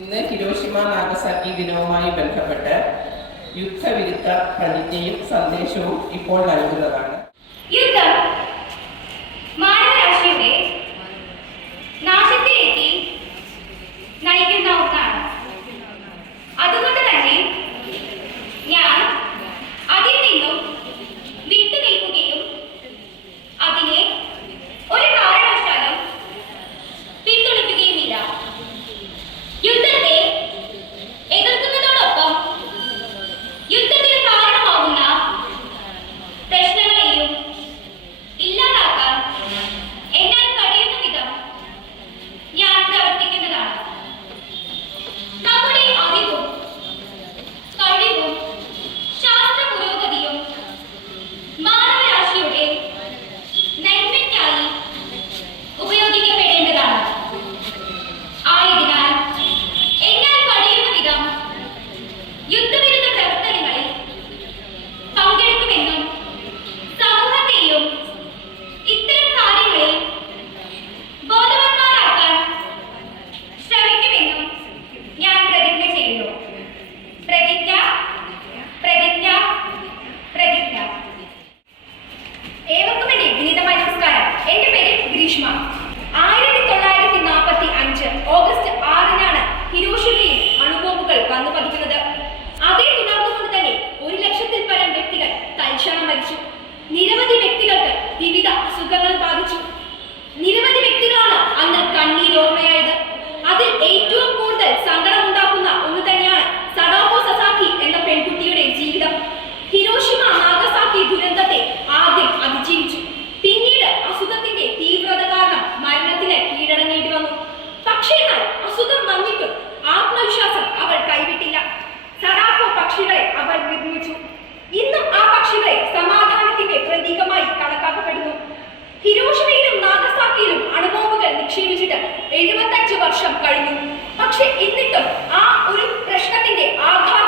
ഇന്ന് Hiroshima Nagasaki ദിനവുമായി ബന്ധപ്പെട്ട് യുദ്ധവിരുദ്ധ പ്രതിജ്ഞയും സന്ദേശവും ഇപ്പോൾ നൽകുന്നതാണ്. യുദ്ധം മാനവരാശിയുടെ നാശത്തിലേക്ക് നയിക്കുന്ന ഒന്നാണ്. അതുകൊണ്ട് തന്നെ ഞാൻ അതിൽ നിന്നും വിട്ടുനിൽക്കുകയും അതിനെ ഒരു കാരണവശാലും പിന്തുണയ്ക്കുകയുമില്ല. യുദ്ധത്തെ എതിർക്കുന്നതോടൊപ്പം യുദ്ധത്തിന് കാരണമാകുന്ന പ്രശ്നങ്ങളെയും ഇല്ലാതാക്കാൻ എന്നാൽ കഴിയുന്ന വിധം ഞാൻ പ്രവർത്തിക്കുന്നതാണ്. നമ്മുടെ അറിവും കഴിവും ശാസ്ത്ര പുരോഗതിയും മാനവരാശിയുടെ നന്മയ്ക്കായി ഉപയോഗിക്കപ്പെടേണ്ടതാണ്. ആയതിനാൽ എന്നാൽ കഴിയുന്ന വിധം യുദ്ധവിരുദ്ധ പ്രവർത്തനങ്ങളിൽ പങ്കെടുക്കുമെന്നും സമൂഹത്തെയും ഇത്തരം കാര്യങ്ങളിൽ ബോധവാന്മാരാക്കാൻ ശ്രമിക്കുമെന്നും ഞാൻ പ്രതിജ്ഞ ചെയ്യുന്നു. പ്രതിജ്ഞ പ്രതിജ്ഞ പ്രതിജ്ഞ. ഏവർക്കും എന്റെ വിനീതമായ നമസ്കാരം. എന്റെ പേര് ഗ്രീഷ്മ. 1945 ഓഗസ്റ്റ് 6-നാണ് ഹിരോഷിമയിൽ അണുബോംബുകൾ വന്നു പതിക്കുന്നത്. അതേ തുടർന്നുകൊണ്ട് തന്നെ 1,00,000-ൽ പരം വ്യക്തികൾ തൽക്ഷണം മരിച്ചു. നിരവധി വ്യക്തികൾക്ക് വിവിധ അസുഖങ്ങൾ ബാധിച്ചു. നിരവധി വ്യക്തികളാണ് അന്ന് കണ്ണീരോർമ്മയായത്. അതിൽ ഏറ്റവും കൂടുതൽ സങ്കടമുണ്ടാക്കുന്ന ഒന്ന് തന്നെയാണ് സഡാക്കോ സസാക്കി എന്ന പെൺകുട്ടിയുടെ ജീവിതം. ഹിരോഷിമ നാഗസാക്കി ദുരന്തത്തെ ആദ്യം അതിജീവിച്ചു. പിന്നീട് അസുഖത്തിന്റെ തീവ്രത കാരണം മരണത്തിന് കീഴടങ്ങേണ്ടി വന്നു. പക്ഷേ എന്നാൽ അസുഖം വന്നിട്ടും ആത്മവിശ്വാസം അവൾ കൈവിട്ടില്ല. സഡാക്കോ പക്ഷികളെ അവൾ നിർമ്മിച്ചു. ഇന്നും ആ പക്ഷികളെ സമാധാനത്തിന്റെ പ്രതീകമായി കണക്കാക്കപ്പെടുന്നു. ഹിരോഷിമയിലും നാഗസാക്കിയിലും അണുബോംബുകൾ നിക്ഷേപിച്ചിട്ട് 75 വർഷം കഴിഞ്ഞു. പക്ഷെ എന്നിട്ടും ആ ഒരു പ്രശ്നത്തിന്റെ ആഘാതം